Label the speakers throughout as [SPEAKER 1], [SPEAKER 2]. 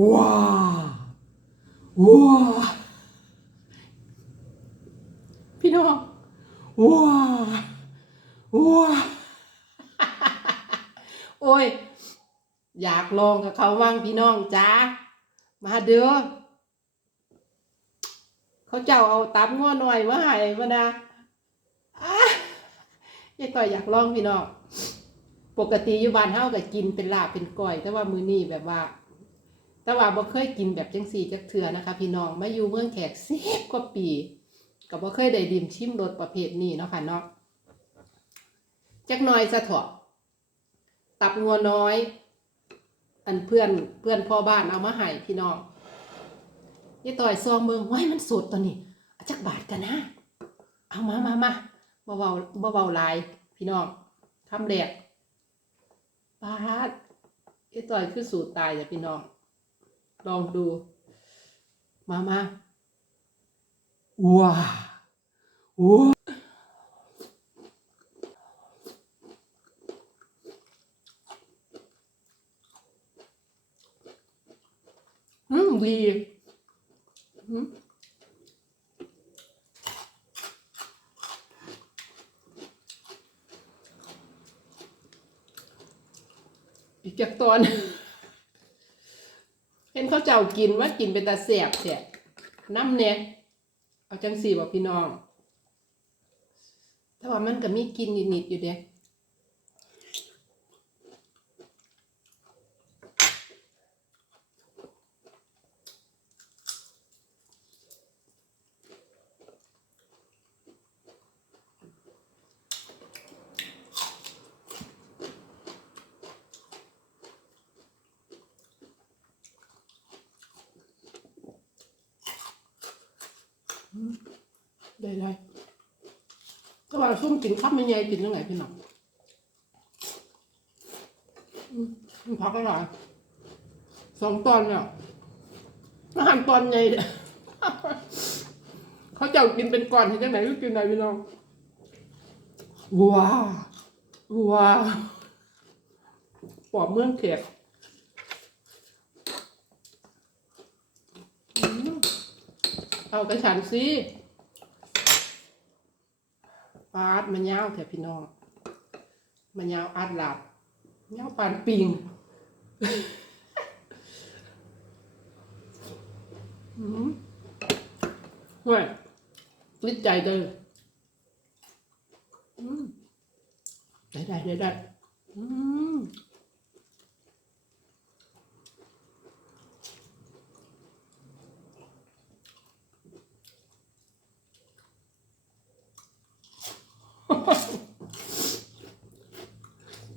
[SPEAKER 1] ว้าว้าพี่น้องว้าว้าโอ้ย อยากลองกับเขาว่างพี่น้องจ้ามาเด้อเขาเจ้าเอาตับง้อหน่อยมาให้มานะอะยายต่อยอยากลองพี่น้องปกติอยู่บ้านเฮาก็กินเป็นลาบเป็นก้อย แต่ว่ามือนี้แบบว่า แต่ว่าบ่เคยกินแบบจังซี่จักเทื่อนะคะ พี่น้องมาอยู่เมืองแขก10กว่าปีก็บ่เคยได้ดิมชิมรสประเภทนี้เนาะค่ะเนาะจักหน่อยซะเถอะตับงัวน้อย อันเพื่อนเพื่อนพ่อบ้านเอามาให้พี่น้องยายต่อยซองเมืองไว้มันสดตอนนี้เจักบาทกันนะ เอามามามาบ่เบาบ่เบาลายพี่น้องคำแรกบาทยายต่อยคือสูตรตายจ้ะพี่น้อง ลองดู มามาว้าว้าอืมดีอืมอีกจากตอน เห็นเขาเจ้ากินว่ากินเป็นตาแสบเสียน้ำเนี่ยเอาจังสี่บอกพี่น้องแต่ว่ามันก็มีกินนิดๆอยู่เด้ ได้ได้แต่ว่าซุ่มกินข้าวมันใหญ่กินยังไงพี่น้องมันพักอะไรสองตอนเนี่ยอาหารตอนใหญ่เนี่ยเขาเจ้ากินเป็นก่อนที่จังไหนก็กินไหนพี่น้องว้าวว้าวปอบเมืองเขกอืม เอากระฉันสิปาดมันยาวแถวพี่น้องมันยาวอัดหลับยาวปานปิงอืมเฮ้ยลิดใจเด้ออืมได้ได้ได้ได้อืม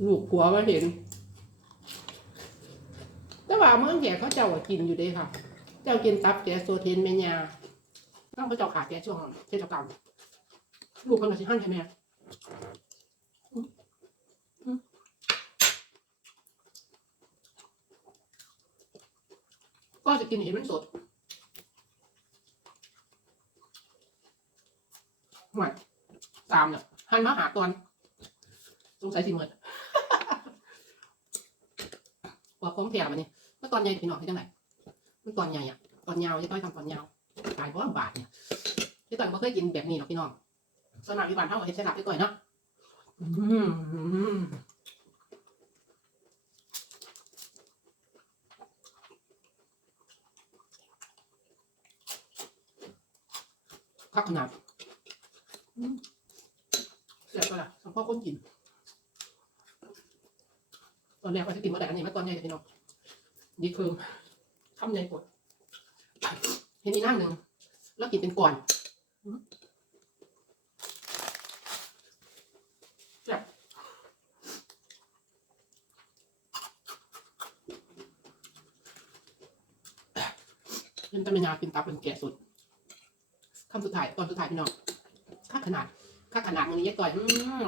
[SPEAKER 1] ลูกผัวมาเห็น แต่ว่าเมื่อแก่เขาเจ้าก็กินอยู่เด้ค่ะ เจ้ากินตับแกโซเทนเมียาต้องไปเจ้าขาแกช่วงเทศกาลลูกคนละสิหั่นใช่ไหมอืมอืมก็จะกินเห็นมันสดหวยตามเนี่ย หันมาหาตอนสงสัยสิเหมือนว่าของแถมอันนี้เมื่อตอนใหญ่พี่น้องที่จังไหนมันตอนใหญ่อะตอนยาวจะต้อยทำตอนยาวขายเพราะบาทเนี่ยที่ตอนบ่เคยกินแบบนี้หรอกพี่น้องสวนมัครวิบานเท่ากับเฮ็ดเสลับไปก่อนเนาะอืมอืมคักขนาด สียไปละสำพ่อคนกิน ตอนแรกว่าจะกินมาแต่อันนี้มาตอนใหญ่พี่น้องนี่คือคำใหญ่กดเห็นอีนั่งหนึ่งแล้วกินเป็นก่อนแซ่บเห็นตะเมนากินตับเป็นแก่สุดคำสุดท้ายตอนสุดท้ายพี่น้องค่าขนาด ค่าขนาดมันเยอะก่อยอืม